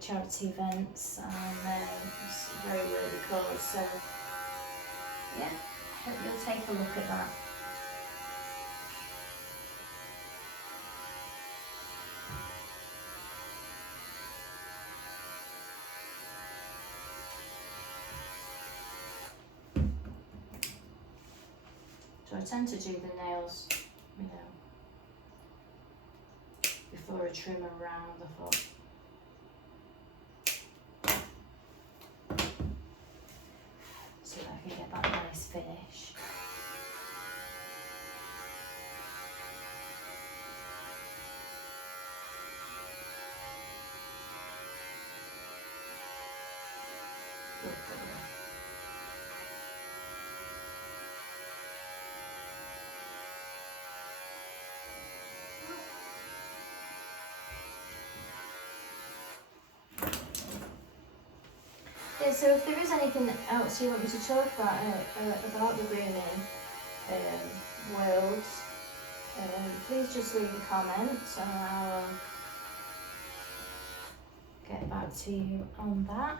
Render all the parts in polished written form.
charity events, and it's very worthy cause. So yeah, hope you'll take a look at that. So I tend to do the nails, you know, before I trim around the foot. So that I can get that nice finish. Yeah, so if there is anything else you want me to talk about the grooming world, please just leave a comment and I'll get back to you on that.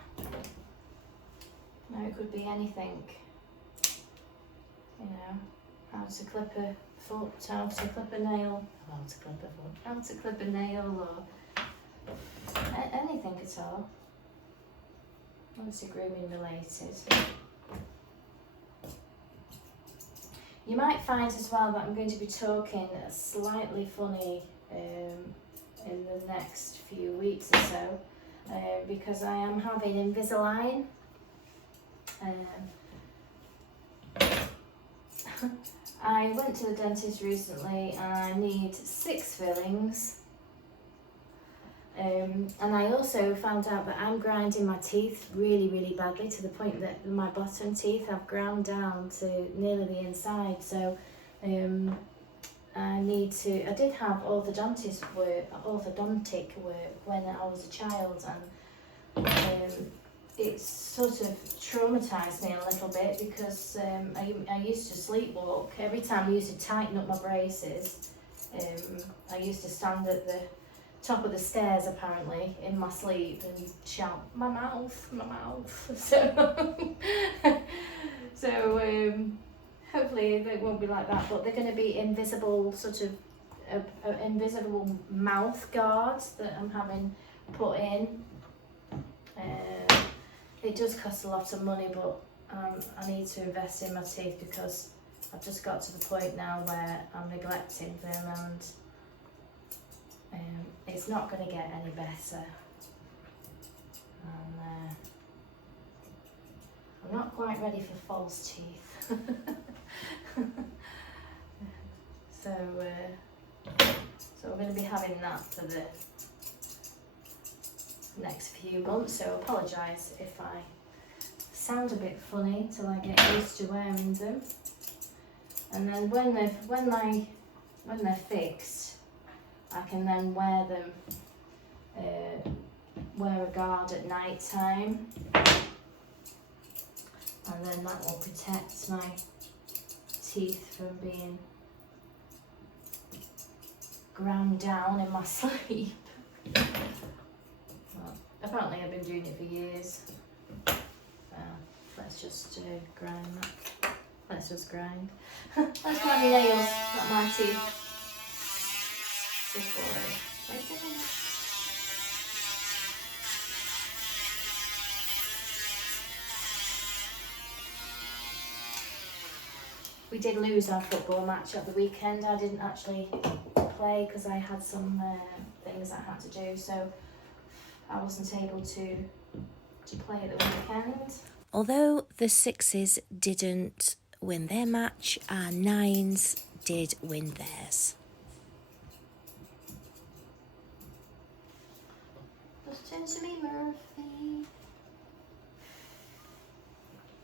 Now it could be anything, you know, how to clip a foot, how to clip a nail, how to clip a nail, or anything at all. Obviously grooming related. You might find as well that I'm going to be talking slightly funny in the next few weeks or so, because I am having Invisalign. I went to the dentist recently and I need 6 fillings. And I also found out that I'm grinding my teeth really, really badly, to the point that my bottom teeth have ground down to nearly the inside. So I did have orthodontic work when I was a child, and it's sort of traumatised me a little bit, because I used to sleepwalk. Every time I used to tighten up my braces, I used to stand at the top of the stairs apparently in my sleep and shout, my mouth, so hopefully they won't be like that, but they're going to be invisible, sort of invisible mouth guards that I'm having put in. It does cost a lot of money, but I need to invest in my teeth, because I've just got to the point now where I'm neglecting them, and it's not going to get any better. And I'm not quite ready for false teeth. So we're going to be having that for the next few months, so apologise if I sound a bit funny till I get used to wearing them. And then when they're fixed, I can then wear them, wear a guard at night time, and then that will protect my teeth from being ground down in my sleep. Well, apparently I've been doing it for years. Let's just grind that. Let's just grind. Let's grind my nails, not my teeth. Good boy. Wait a second. We did lose our football match at the weekend. I didn't actually play because I had some things I had to do, so I wasn't able to play at the weekend. Although the 6s didn't win their match, our 9s did win theirs. Just turn to me, Murphy.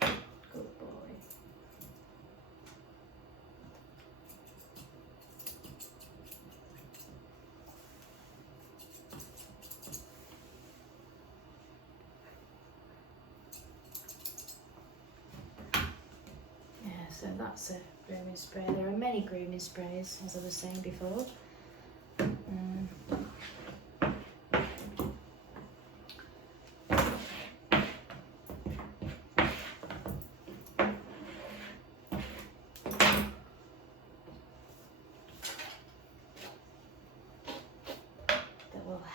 Good boy. Yeah, so that's a grooming spray. There are many grooming sprays, as I was saying before.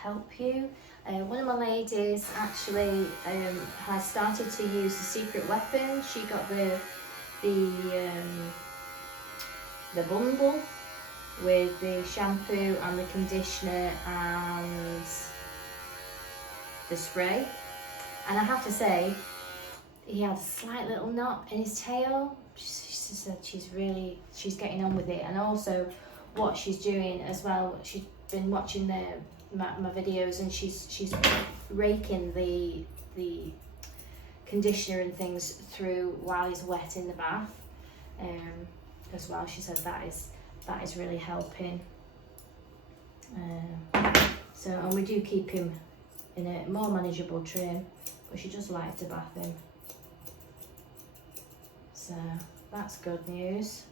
help you. One of my ladies actually has started to use the secret weapon. She got the bundle with the shampoo and the conditioner and the spray, and I have to say he had a slight little knot in his tail. She said she's getting on with it, and also what she's doing as well, she's been watching my videos, and she's raking the conditioner and things through while he's wet in the bath as well. She said that is really helping. So, and we do keep him in a more manageable trim, but she just likes to bath him. So that's good news.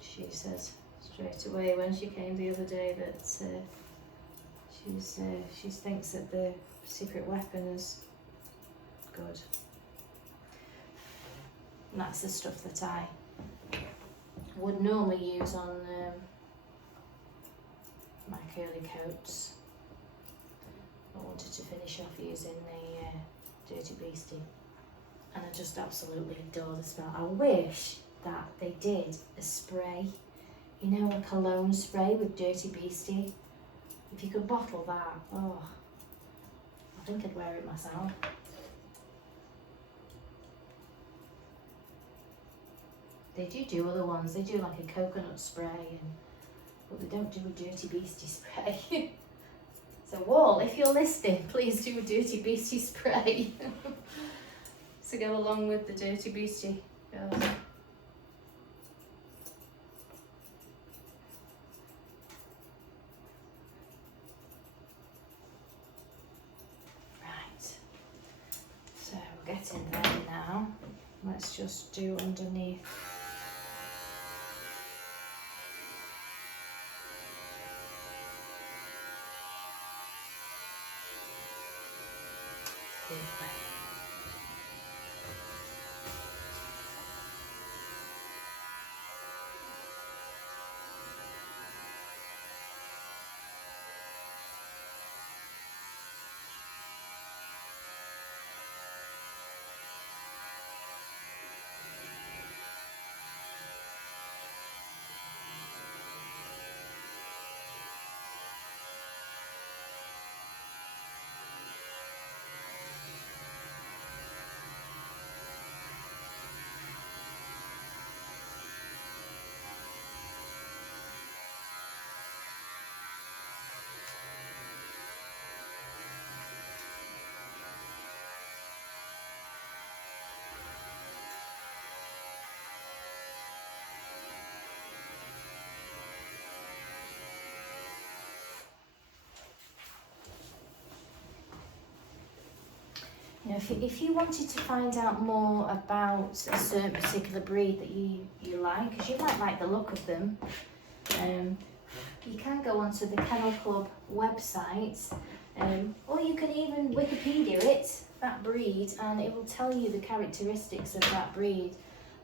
She says straight away when she came the other day that she thinks that the secret weapon is good. And that's the stuff that I would normally use on my curly coats. I wanted to finish off using the Dirty Beastie, and I just absolutely adore the smell. I wish that they did a spray, you know, a cologne spray with Dirty Beastie. If you could bottle that, oh, I think I'd wear it myself. They do other ones. They do like a coconut spray, but they don't do a Dirty Beastie spray. So Wall, if you're listening, please do a Dirty Beastie spray to go along with the Dirty Beastie. Oh. Right, so we're getting there now. Let's just do underneath. You know, if you wanted to find out more about a certain particular breed that you like, because you might like the look of them, you can go onto the Kennel Club website, or you can even Wikipedia it, that breed, and it will tell you the characteristics of that breed.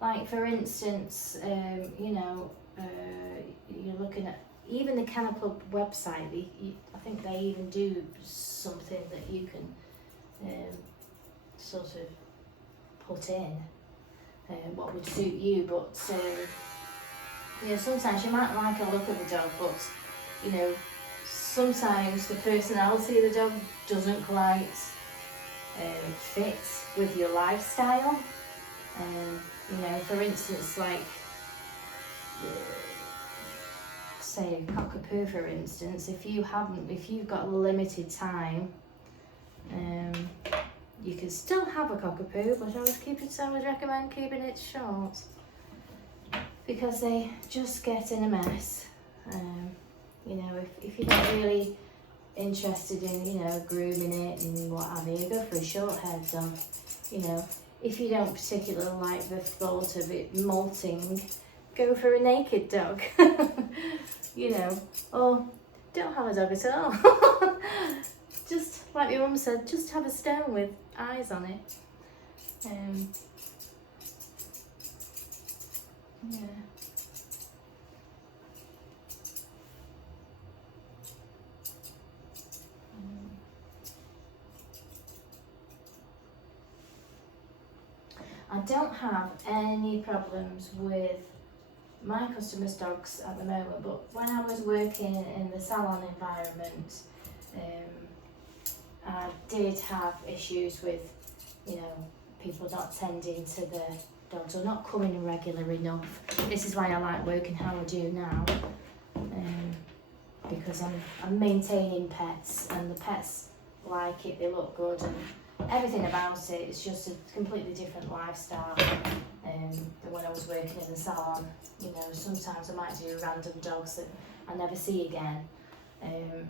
Like for instance, you know, you're looking at even the Kennel Club website. I think they even do something that you can sort of put in what would suit you, but you know, sometimes you might like a look of the dog, but you know, sometimes the personality of the dog doesn't quite fit with your lifestyle. You know, for instance, like say a cockapoo, for instance, if you've got limited time, you can still have a cockapoo, but I would recommend keeping it short, because they just get in a mess. You know, if you're not really interested in, you know, grooming it and what have you, go for a short haired dog. You know, if you don't particularly like the thought of it molting, go for a naked dog. You know, or don't have a dog at all. Just like my mum said, just have a stone with eyes on it. Yeah. I don't have any problems with my customers' dogs at the moment, but when I was working in the salon environment, I did have issues with, you know, people not tending to their dogs or not coming regular enough. This is why I like working how I do now, because I'm maintaining pets, and the pets like it, they look good, and everything about it. It's just a completely different lifestyle than when I was working in the salon. You know, sometimes I might do random dogs that I never see again, and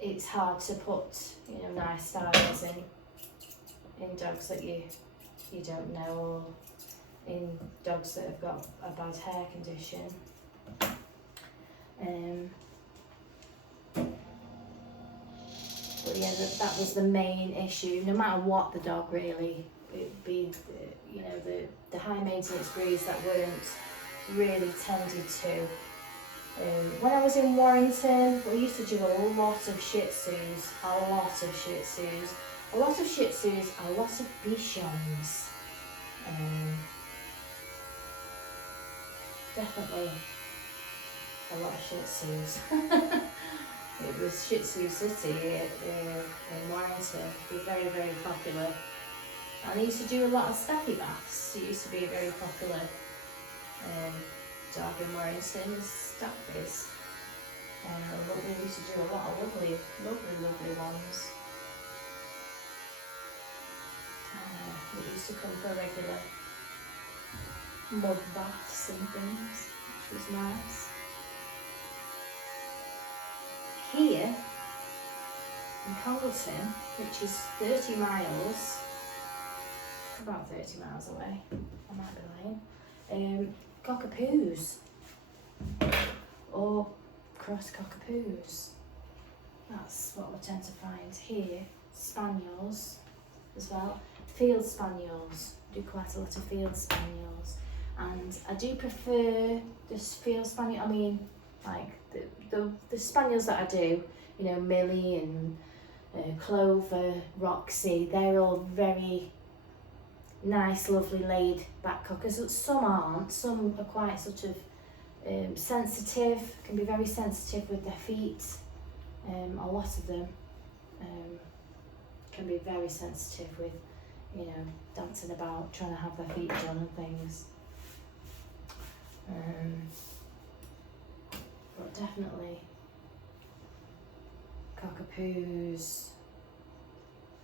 it's hard to put, you know, nice styles in dogs that you don't know, or in dogs that have got a bad hair condition. But yeah, that was the main issue. No matter what the dog, really, it'd be you know, the high maintenance breeds that weren't really tended to. When I was in Warrington, we used to do a lot of Shih Tzus, a lot of Shih Tzus, a lot of Shih Tzus, a lot of Bichons. Definitely a lot of Shih Tzus. It was Shih Tzu City in Warrington. It was very, very popular. And I used to do a lot of Stappy baths. It used to be a very popular dog in Warrington, Stappies. But we used to do a lot of lovely, lovely, lovely ones. We used to come for regular mud baths and things, which was nice. Here in Congleton, which is 30 miles, about 30 miles away, I might be lying, cockapoos, or cross cockapoos. That's what we tend to find here. Spaniels as well, field spaniels, do quite a lot of field spaniels, and I do prefer this field spaniel. I mean, like the spaniels that I do, you know, Millie and Clover, Roxy, they're all very nice, lovely, laid back cockers. Some aren't. Some are quite sort of sensitive, can be very sensitive with their feet. A lot of them can be very sensitive with, you know, dancing about, trying to have their feet done and things. But definitely cockapoos,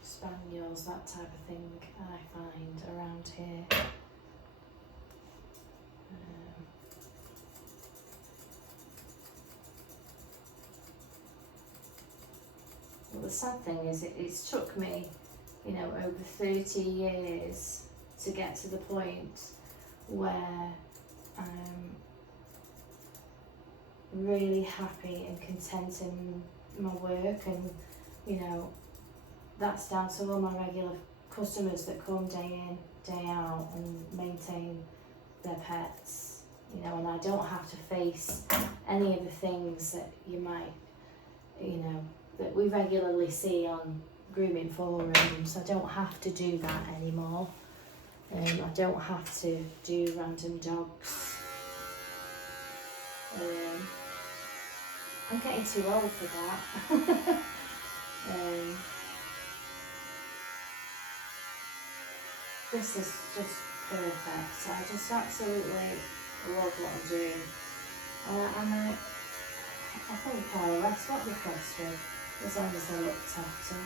spaniels, that type of thing I find around here. Well, the sad thing is it's took me, you know, over 30 years to get to the point where I'm really happy and content in my work, and, you know, that's down to all my regular customers that come day in, day out and maintain their pets, you know, and I don't have to face any of the things that you might, you know, that we regularly see on grooming forums. I don't have to do that anymore. I don't have to do random dogs. I'm getting too old for that. This is just perfect. I just absolutely love what I'm doing. I think I'll rest what the cost with, as long as they're looked after.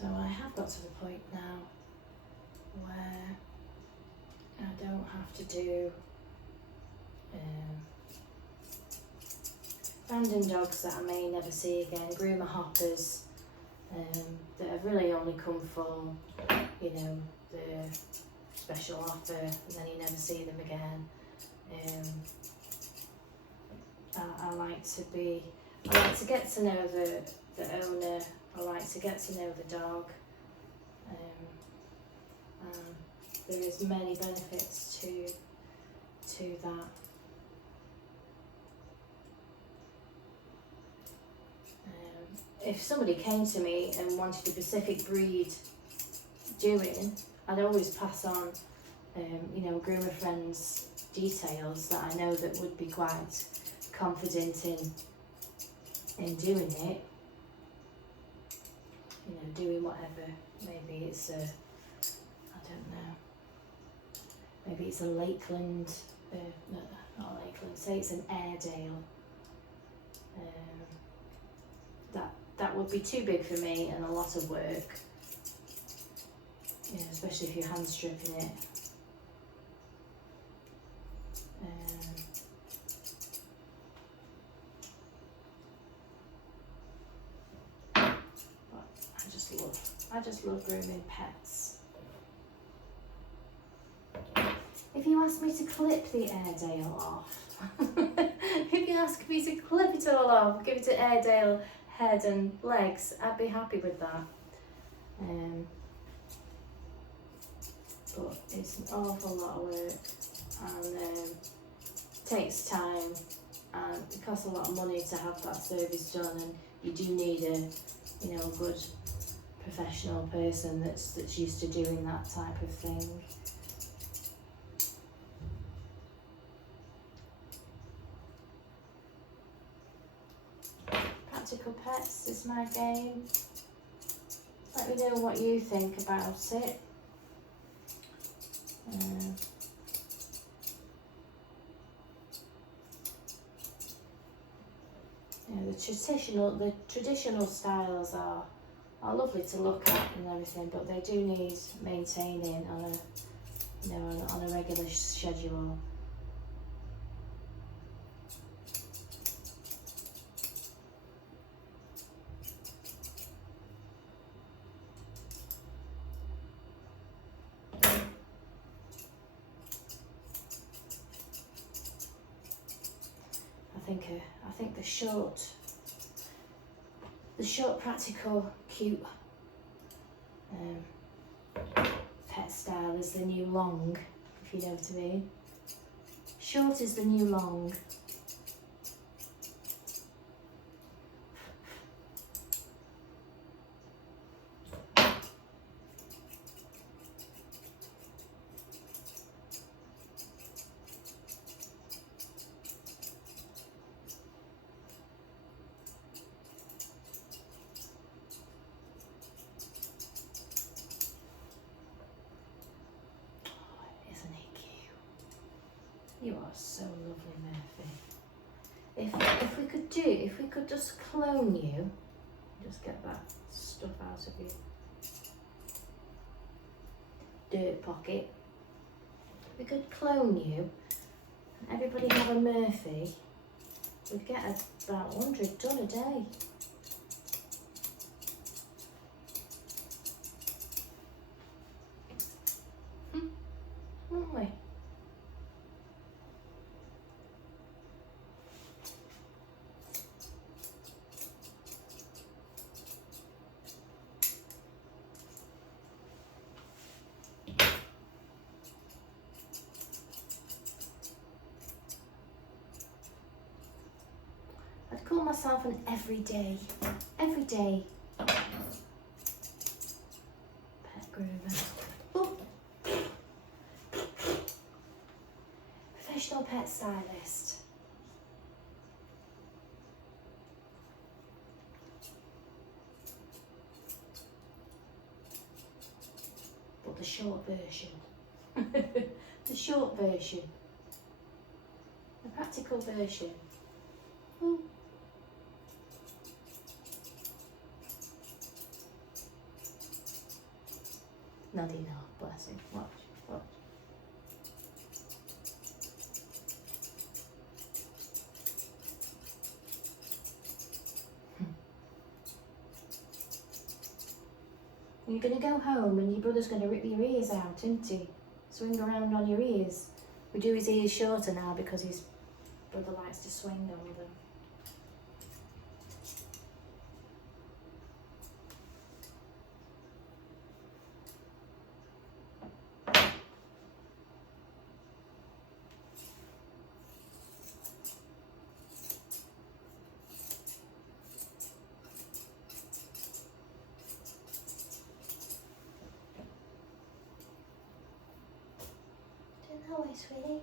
So I have got to the point now where I don't have to do random dogs that I may never see again, groomer hoppers that have really only come for, you know, the special offer and then you never see them again. I like to get to know the owner, I like to get to know the dog. And there is many benefits to that. If somebody came to me and wanted a specific breed doing, I'd always pass on, you know, groomer friends' details that I know that would be quite confident in doing it. You know, doing whatever. Maybe it's a, I don't know. Maybe it's a Lakeland, no, not a Lakeland. Say it's an Airedale. That would be too big for me and a lot of work. You know, especially if you're hand stripping it. But I just love grooming pets. If you ask me to clip the Airedale off, if you ask me to clip it all off, give it to Airedale head and legs, I'd be happy with that. But it's an awful lot of work and takes time and it costs a lot of money to have that service done, and you do need a, you know, a good professional person that's used to doing that type of thing. Practical Pets is my game. Let me know what you think about it. You know, the traditional styles are lovely to look at and everything, but they do need maintaining on a, you know, on a regular schedule. I think the short, practical, cute pet style is the new long, if you know what I mean. Short is the new long. You are so lovely, Murphy. If we could just clone you, just get that stuff out of your dirt pocket. We could clone you, and everybody have a Murphy. We'd get about 100 done a day. Wouldn't we? I'd call myself an everyday pet groomer. Oh. Professional pet stylist. But the short version. The short version. The practical version. Ooh. Noddy no, bless him. Watch, watch. You're going to go home and your brother's going to rip your ears out, isn't he? Swing around on your ears. We do his ears shorter now because his brother likes to swing over them. That way, sweetie.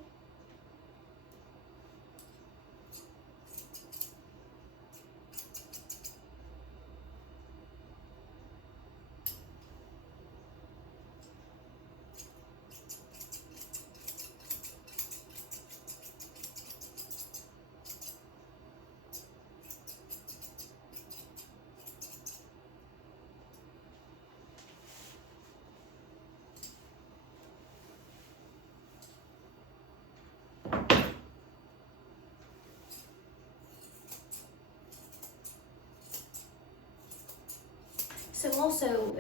So also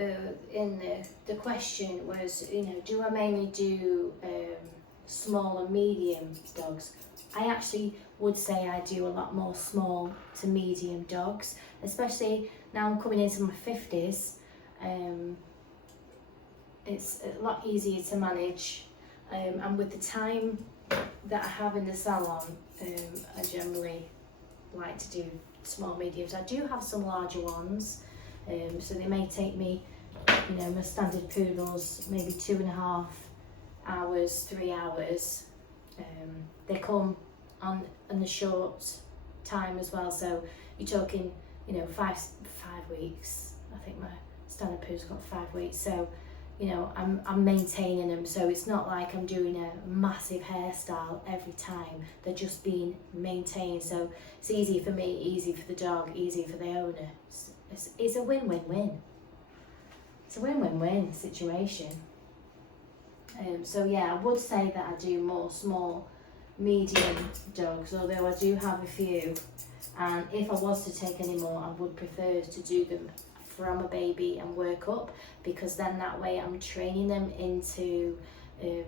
in the question was, you know, do I mainly do small and medium dogs? I actually would say I do a lot more small to medium dogs, especially now I'm coming into my 50s. It's a lot easier to manage, and with the time that I have in the salon, I generally like to do small mediums. I do have some larger ones, so they may take me, you know, my standard poodles maybe 2.5 hours, 3 hours. They come on the short time as well, so you're talking, you know, five weeks. I think my standard poodle's got 5 weeks, so you know, I'm maintaining them, so it's not like I'm doing a massive hairstyle every time. They're just being maintained, so it's easy for me, easy for the dog, easy for the owner. It's a win-win-win. It's a win-win-win situation. So yeah, I would say that I do more small, medium dogs, although I do have a few, and if I was to take any more, I would prefer to do them from a baby and work up, because then that way I'm training them into the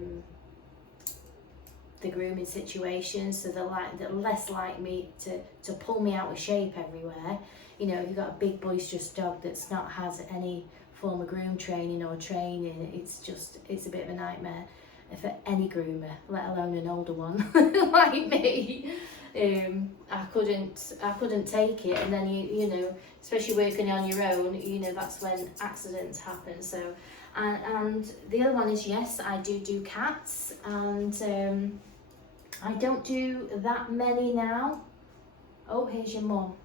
grooming situation, so they're less likely to pull me out of shape everywhere. You know, if you've got a big boisterous dog that's not has any form of groom training or training, it's a bit of a nightmare for any groomer, let alone an older one like me. I couldn't take it, and then you know, especially working on your own, you know, that's when accidents happen. So and the other one is, yes, I do cats, and I don't do that many now. Oh, here's your mum.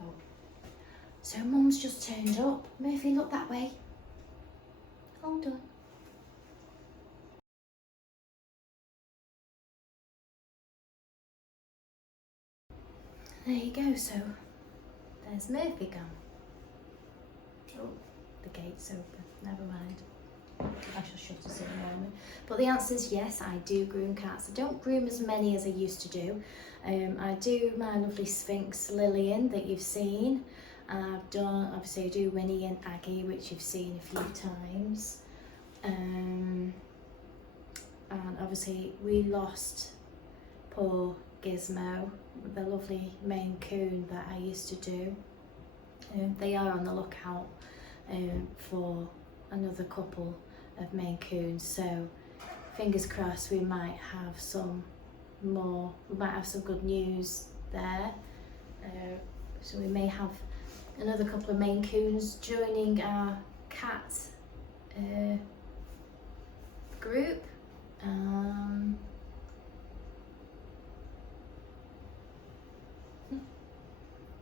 Oh, so mum's just turned up. Murphy, look that way. Hold on. There you go, so there's Murphy gone. Oh, the gate's open, never mind. I shall shut us in a moment. But the answer is yes, I do groom cats. I don't groom as many as I used to do. I do my lovely Sphinx Lillian that you've seen. I've done, obviously I do Winnie and Aggie, which you've seen a few times. And obviously we lost poor Gizmo, the lovely Maine Coon that I used to do. They are on the lookout for another couple of Maine Coons, so fingers crossed we might have some more, we might have some good news there. So we may have another couple of Maine Coons joining our cat group.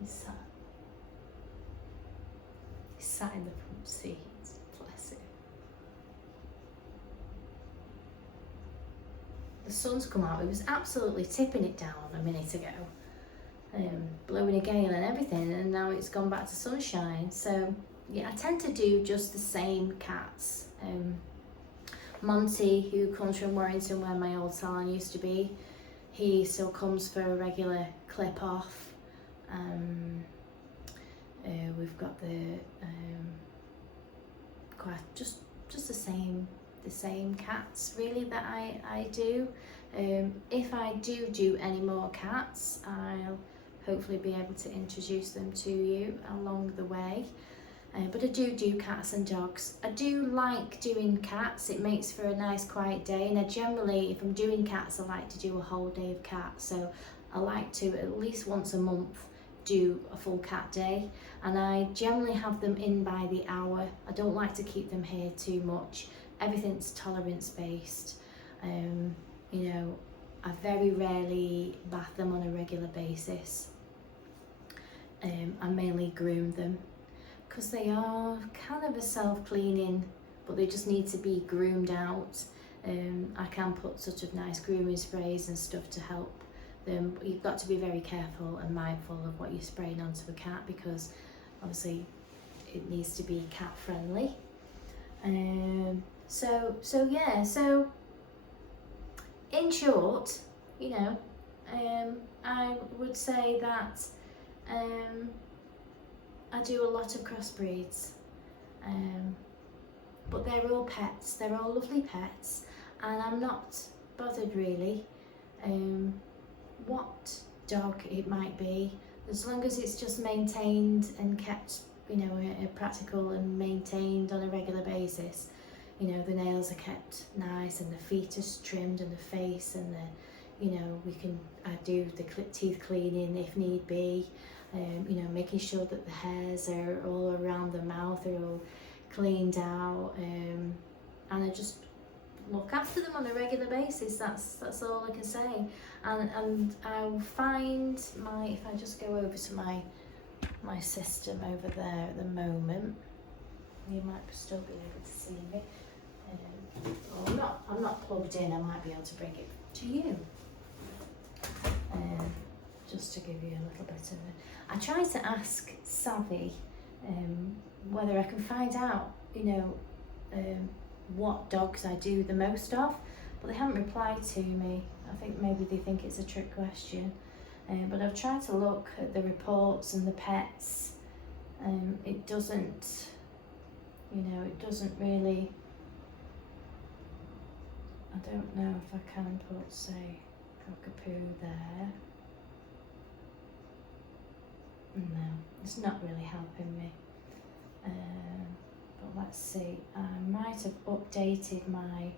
He's sat in the front seat, bless him. The sun's come out, it was absolutely tipping it down a minute ago. blowing a gale and everything, and now it's gone back to sunshine. So yeah, I tend to do just the same cats. Monty, who comes from Warrington where my old salon used to be, he still comes for a regular clip off. We've got the quite just the same cats really that I do. If I do any more cats, I'll hopefully be able to introduce them to you along the way. But I do cats and dogs. I do like doing cats. It makes for a nice quiet day, and I generally, if I'm doing cats, I like to do a whole day of cats. So I like to at least once a month do a full cat day, and I generally have them in by the hour. I don't like to keep them here too much. Everything's tolerance based. You know, I very rarely bath them on a regular basis. I mainly groom them, because they are kind of a self-cleaning, but they just need to be groomed out. I can put sort of nice grooming sprays and stuff to help them, but you've got to be very careful and mindful of what you're spraying onto a cat, because obviously it needs to be cat friendly. So yeah, so in short, you know, I would say that I do a lot of crossbreeds, but they're all pets, they're all lovely pets, and I'm not bothered really what dog it might be, as long as it's just maintained and kept, you know, practical and maintained on a regular basis. You know, the nails are kept nice and the feet are trimmed and the face and the, you know, I do the teeth cleaning if need be. You know, making sure that the hairs are all around the mouth are all cleaned out, and I just look after them on a regular basis. That's all I can say. And I'll find if I just go over to my system over there at the moment, you might still be able to see me. Well, I'm not plugged in. I might be able to bring it to you. Just to give you a little bit of it. I tried to ask Savvy whether I can find out, you know, what dogs I do the most of, but they haven't replied to me. I think maybe they think it's a trick question. But I've tried to look at the reports and the pets. It doesn't, you know, it doesn't really, I don't know if I can put, say, cockapoo there. No, it's not really helping me. But let's see, I might have updated my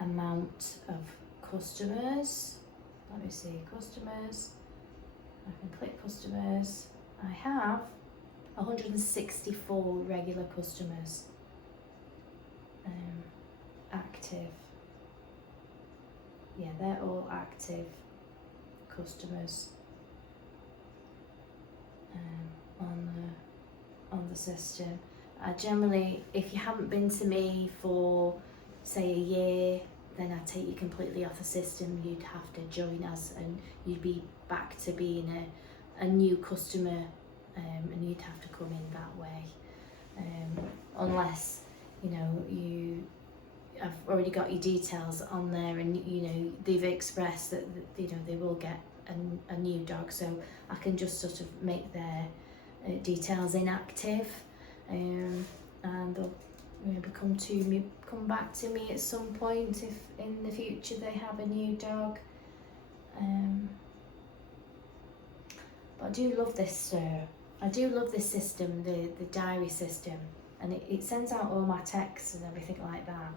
amount of customers. Let me see, customers. I can click customers. I have 164 regular customers active. Yeah, they're all active customers on the system. Generally, if you haven't been to me for say a year, then I'd take you completely off the system. You'd have to join us and you'd be back to being a new customer, and you'd have to come in that way, unless, you know, I've already got your details on there, and you know they've expressed that, you know, they will get a new dog, so I can just sort of make their details inactive, and they'll maybe come back to me at some point if in the future they have a new dog. But I do love this. I do love this system, the diary system, and it sends out all my texts and everything like that.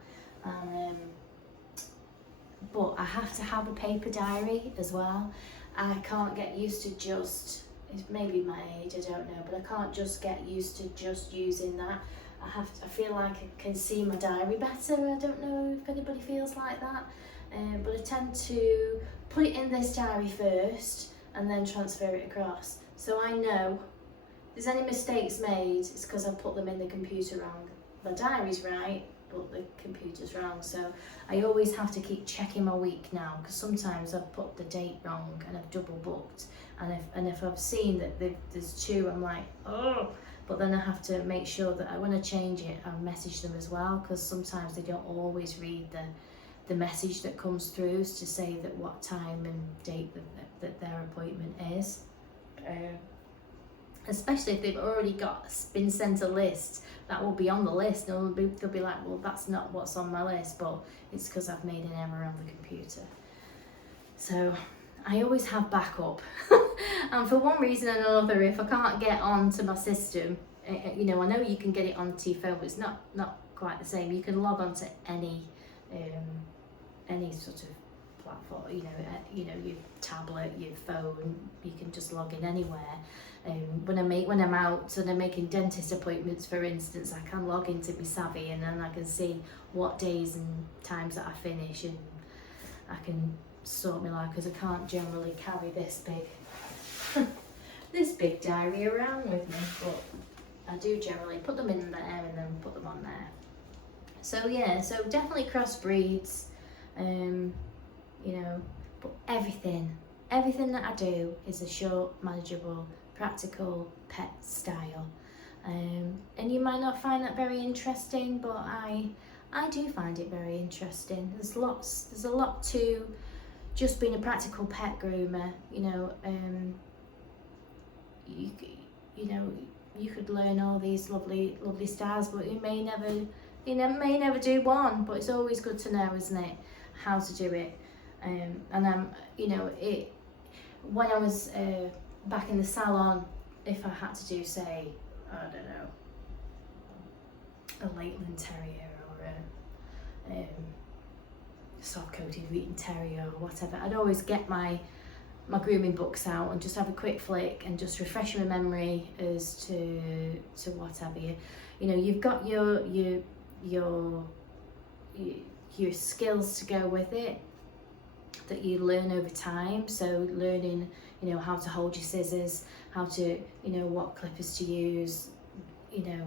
But I have to have a paper diary as well. I can't get used to just, it's maybe my age, I don't know, but I can't just get used to just using that. I feel like I can see my diary better. I don't know if anybody feels like that, but I tend to put it in this diary first and then transfer it across. So I know if there's any mistakes made, it's because I put them in the computer wrong. The diary's right, put the computers wrong. So I always have to keep checking my week now, because sometimes I've put the date wrong and I've double booked, and if I've seen that there's 2, I'm like, oh. But then I have to make sure that I want to change it and message them as well, because sometimes they don't always read the message that comes through to say that what time and date that their appointment is. Especially if they've already been sent a list that will be on the list, and they'll be like, well, that's not what's on my list, but it's because I've made an error on the computer. So I always have backup. And for one reason or another, if I can't get onto my system, you know, I know you can get it onto your phone, but it's not quite the same. You can log on to any sort of platform, you know, your tablet, your phone, you can just log in anywhere. When I'm out and I'm making dentist appointments, for instance, I can log into my Savvy, and then I can see what days and times that I finish, and I can sort my life, because I can't generally carry this big diary around with me, but I do generally put them in there and then put them on there. So yeah, so definitely crossbreeds, you know, but everything that I do is a short, manageable, practical pet style. And you might not find that very interesting, but I do find it very interesting. There's a lot to just being a practical pet groomer. You know, you could learn all these lovely styles, but you may never do one. But it's always good to know, isn't it, how to do it. And when I was back in the salon, if I had to do, say, I don't know, a Lakeland Terrier or a soft-coated Wheaton Terrier or whatever, I'd always get my grooming books out and just have a quick flick and just refresh my memory as to whatever. You know, you've got your skills to go with it that you learn over time. So learning, you know, how to hold your scissors, how to, you know, what clippers to use, you know,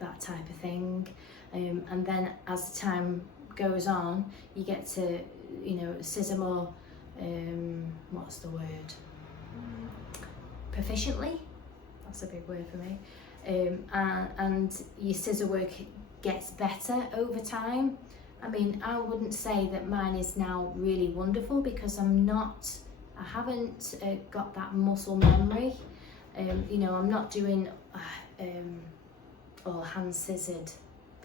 that type of thing. And then as the time goes on, you get to, you know, scissor more, what's the word? Proficiently? That's a big word for me. And your scissor work gets better over time. I mean, I wouldn't say that mine is now really wonderful, because I haven't got that muscle memory. You know, I'm not doing all hand scissored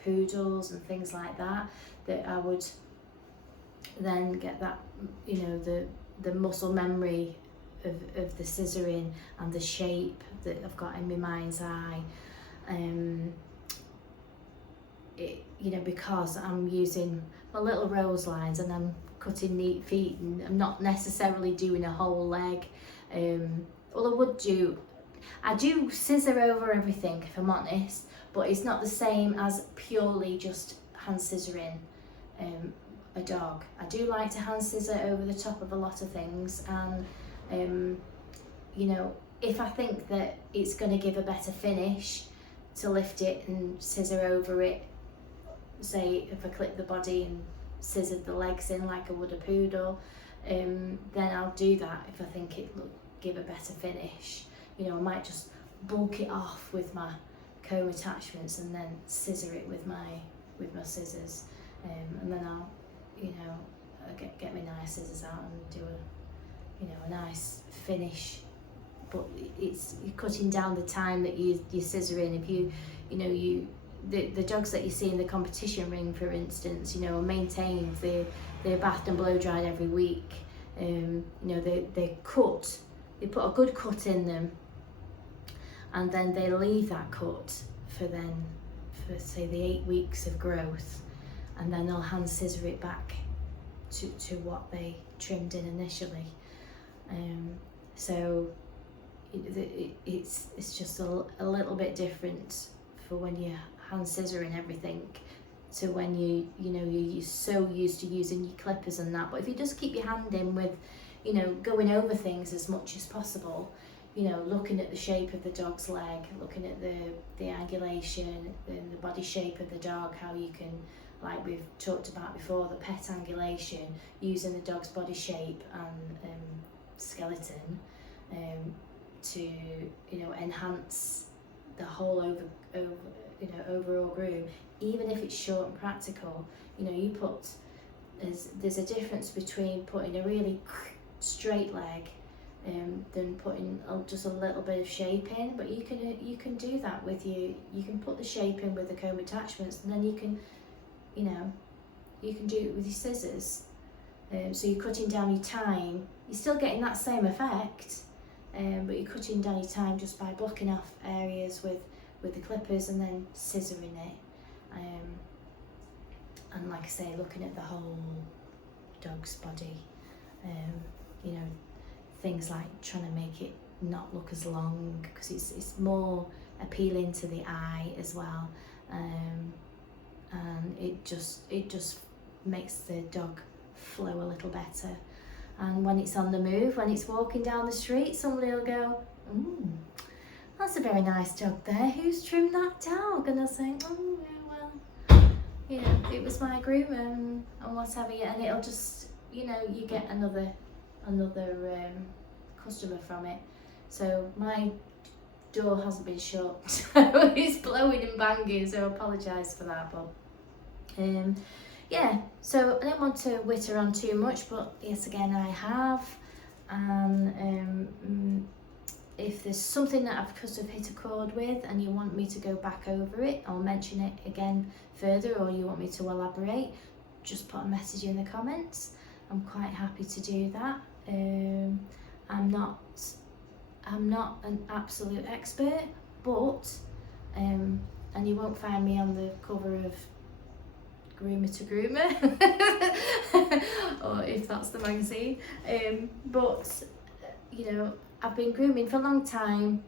poodles and things like that I would then get that, you know, the muscle memory of the scissoring and the shape that I've got in my mind's eye. You know, because I'm using my little rose lines and I'm cutting neat feet, and I'm not necessarily doing a whole leg. Well, I do scissor over everything, if I'm honest, but it's not the same as purely just hand scissoring a dog. I do like to hand scissor over the top of a lot of things, and you know, if I think that it's going to give a better finish to lift it and scissor over it, say if I clip the body and scissored the legs in like I would a poodle, then I'll do that if I think it will give a better finish. You know, I might just bulk it off with my comb attachments and then scissor it with my scissors, and then I'll, you know, get my nice scissors out and do a nice finish. But you're cutting down the time that you're scissoring. If the dogs that you see in the competition ring, for instance, you know, are maintained, they're bathed and blow dried every week. You know, they put a good cut in them, and then they leave that cut for say the 8 weeks of growth, and then they'll hand scissor it back to what they trimmed in initially. So it's just a little bit different for when you're hand scissoring everything to when you're so used to using your clippers and that. But if you just keep your hand in with, you know, going over things as much as possible, you know, looking at the shape of the dog's leg, looking at the angulation and the body shape of the dog, how you can like we've talked about before, the petangulation, using the dog's body shape and skeleton to, you know, enhance the whole overall groom, even if it's short and practical. You know, you put, there's a difference between putting a really straight leg than putting just a little bit of shape in, but you can do that with you can put the shape in with the comb attachments, and then you can, you know, you can do it with your scissors. So you're cutting down your time, you're still getting that same effect, but you're cutting down your time just by blocking off areas with the clippers and then scissoring it. And like I say, looking at the whole dog's body, you know, things like trying to make it not look as long, because it's more appealing to the eye as well, and it just makes the dog flow a little better. And when it's on the move, when it's walking down the street, somebody will go, that's a very nice dog there, who's trimmed that dog? And I'll say, oh yeah, well, you know, it was my groomer and what have you. And it'll just, you know, you get another customer from it. So my door hasn't been shut, so it's blowing and banging, so I apologise for that. But yeah, so I don't want to witter on too much, but yes, again, I have. And if there's something that I've kind of hit a chord with and you want me to go back over it or mention it again further, or you want me to elaborate, just put a message in the comments. I'm quite happy to do that. I'm not an absolute expert, but and you won't find me on the cover of Groomer to Groomer, or if that's the magazine. But you know, I've been grooming for a long time,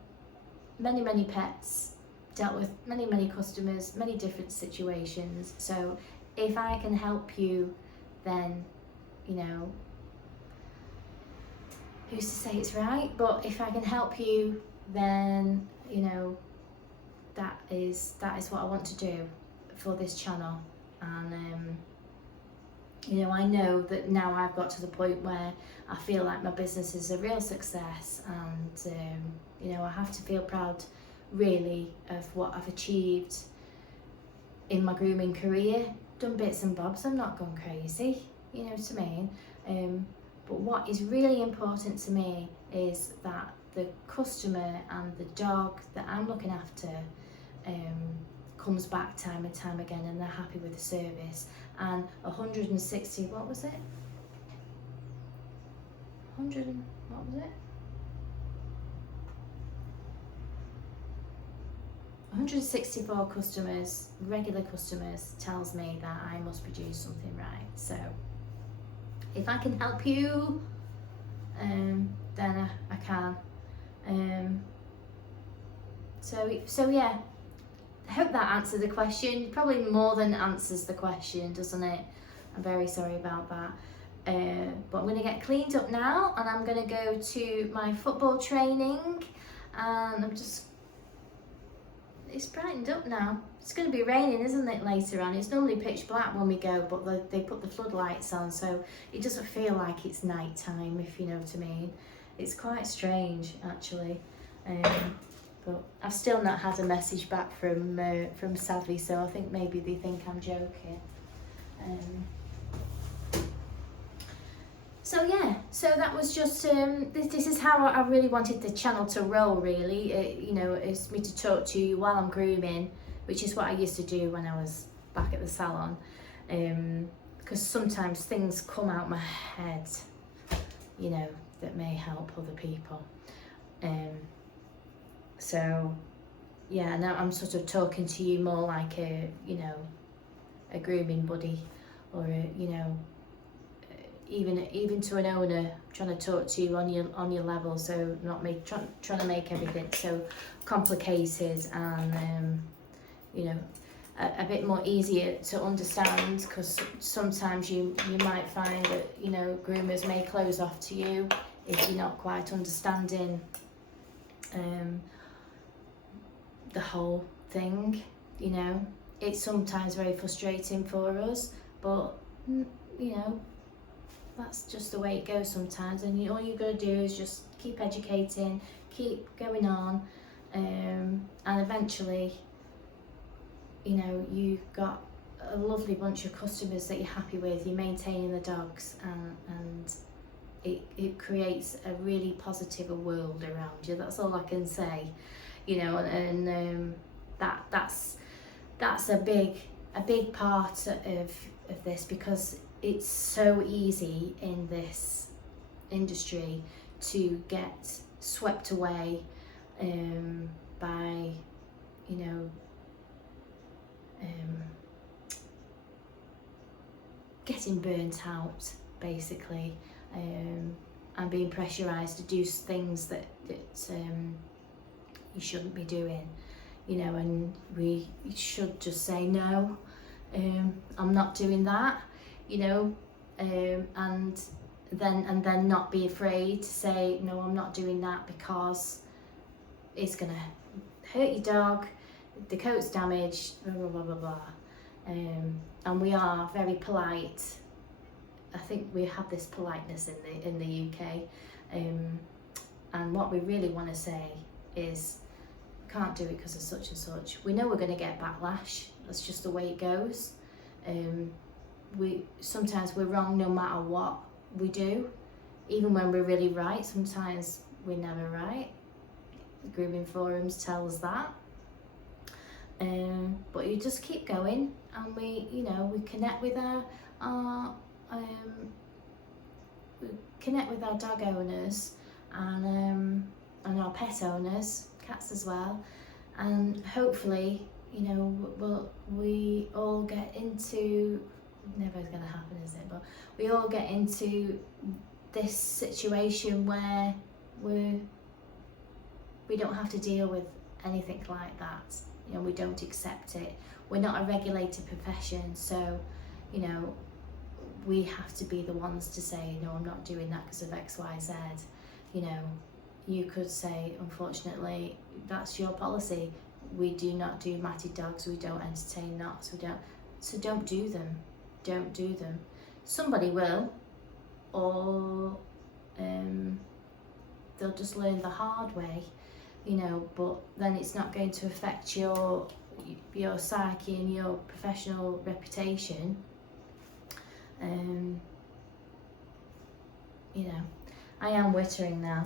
many pets, dealt with many customers, many different situations. So if I can help you, then, you know, who's to say it's right? But if I can help you, then, you know, that is what I want to do for this channel. And you know, I know that now I've got to the point where I feel like my business is a real success, and you know, I have to feel proud really of what I've achieved in my grooming career. Done bits and bobs, I'm not gone crazy, you know what I mean? But what is really important to me is that the customer and the dog that I'm looking after comes back time and time again, and they're happy with the service. And 160, what was it? 100, what was it? 164 customers, regular customers, tells me that I must be doing something right. So if I can help you, then I can. So yeah, I hope that answered the question. Probably more than answers the question, doesn't it? I'm very sorry about that. But I'm going to get cleaned up now, and I'm going to go to my football training, and it's brightened up now. It's going to be raining, isn't it, later on? It's normally pitch black when we go, but they put the floodlights on, so it doesn't feel like it's night time, if you know what I mean. It's quite strange, actually. But I've still not had a message back from Savvy, so I think maybe they think I'm joking. So yeah, so that was just, this is how I really wanted the channel to roll, really. You know, it's me to talk to you while I'm grooming, which is what I used to do when I was back at the salon. Because sometimes things come out my head, you know, that may help other people. So yeah, now I'm sort of talking to you more like a, you know, a grooming buddy, or a, you know, even to an owner, trying to talk to you on your level, so not me trying to make everything so complicated, and you know, a bit more easier to understand, because sometimes you might find that, you know, groomers may close off to you if you're not quite understanding the whole thing, you know. it's sometimes very frustrating for us, but you know, that's just the way it goes sometimes, and all you've got to do is just keep educating, keep going on, and eventually, you know, you've got a lovely bunch of customers that you're happy with, you're maintaining the dogs, and it creates a really positive world around you. That's all I can say, you know, and that's a big part of this, because it's so easy in this industry to get swept away by, you know, getting burnt out basically, and being pressurized to do things that you shouldn't be doing, you know, and we should just say no, I'm not doing that, you know, and then not be afraid to say no, I'm not doing that, because it's gonna hurt your dog, the coat's damaged, blah blah blah blah blah. And we are very polite. I think we have this politeness in the UK, and what we really want to say is, can't do it because of such and such. We know we're going to get backlash. That's just the way it goes. Sometimes we're wrong no matter what we do, even when we're really right. Sometimes we're never right. The grooming forums tell us that. But you just keep going, and we connect with our dog owners and our pet owners, cats as well, and hopefully, you know, we all get into, never going to happen, is it? But we all get into this situation where we don't have to deal with anything like that. You know, we don't accept it. We're not a regulated profession, so, you know, we have to be the ones to say, no, I'm not doing that because of X, Y, Z. You know, you could say, unfortunately, that's your policy. We do not do matted dogs, we don't entertain knots, so don't do them. Don't do them. Somebody will, or they'll just learn the hard way, you know, but then it's not going to affect your psyche and your professional reputation. You know, I am wittering now.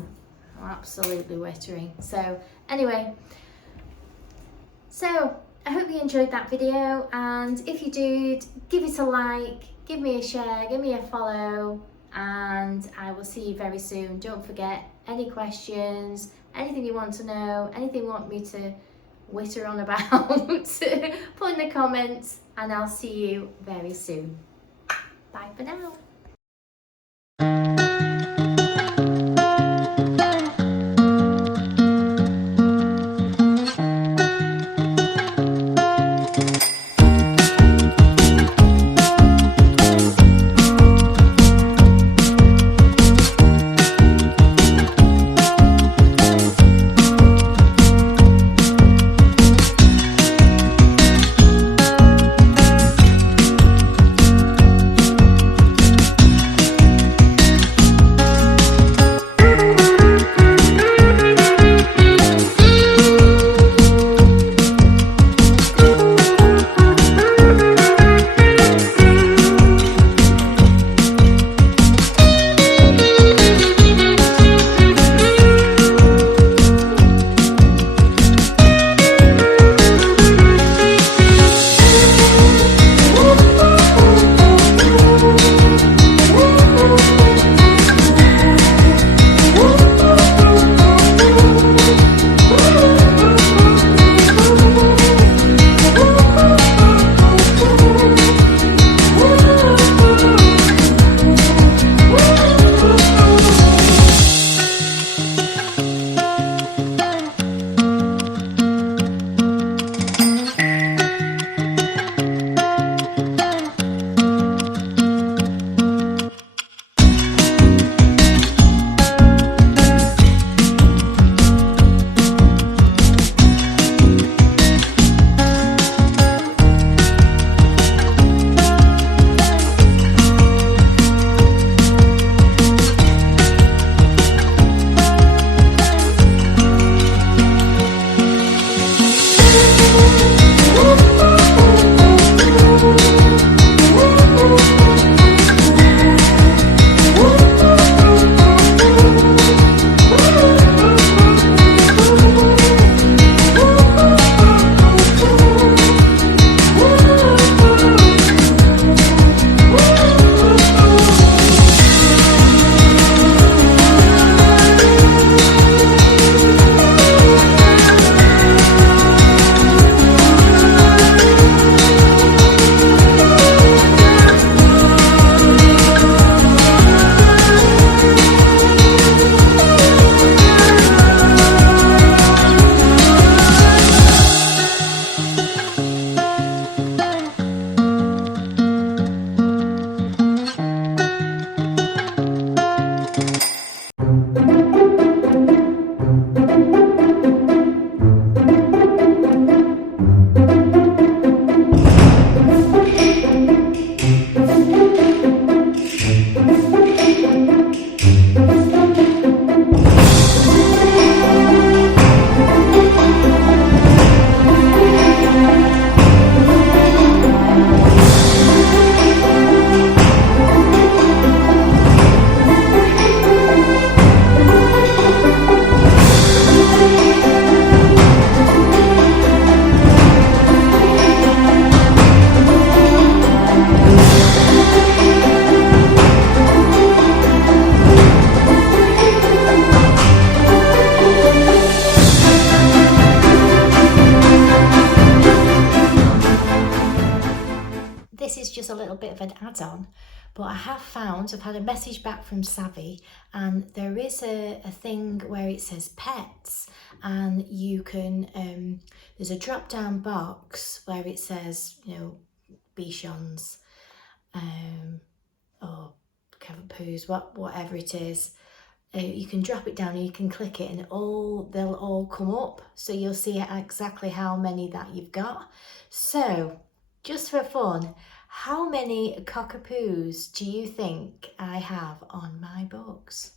I'm absolutely wittering. So anyway, so I hope you enjoyed that video, and if you did, give it a like, give me a share, give me a follow, and I will see you very soon. Don't forget, any questions, anything you want to know, anything you want me to witter on about, put in the comments, and I'll see you very soon. Bye for now. This is just a little bit of an add-on, but I have found, I've had a message back from Savvy, and there is a thing where it says pets, and you can, there's a drop-down box where it says, you know, Bichons, or Cavapoos, whatever it is. You can drop it down and you can click it and they'll all come up, so you'll see exactly how many that you've got. So just for fun, how many cockapoos do you think I have on my books?